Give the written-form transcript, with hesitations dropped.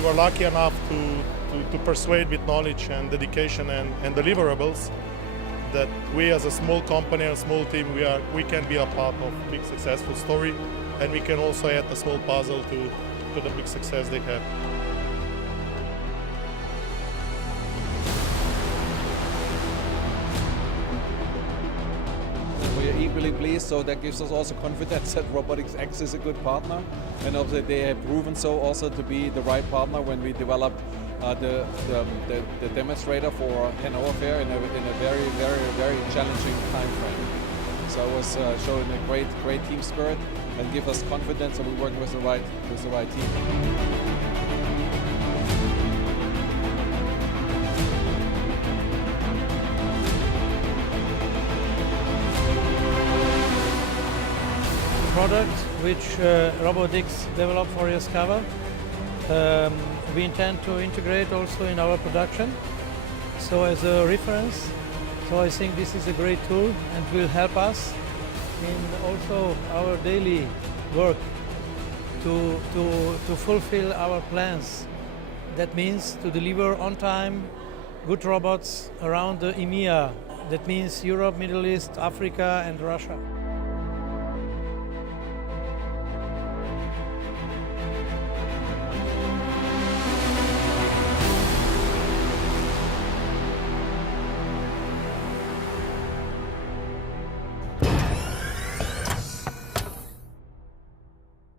we were lucky enough to persuade with knowledge and dedication and deliverables that we as a small company, a small team, we can be a part of a big successful story, and we can also add a small puzzle to the big success they have. We are equally pleased, so that gives us also confidence that RoboticsX is a good partner, and obviously they have proven so also to be the right partner when we developed the demonstrator for Hannover Fair in a very, very, very challenging time frame. So it was showing a great team spirit and give us confidence that we're working with the right team. Product which Robotics developed for Yaskawa. We intend to integrate also in our production, so as a reference. So I think this is a great tool and will help us in also our daily work to fulfill our plans. That means to deliver on time good robots around the EMEA. That means Europe, Middle East, Africa and Russia.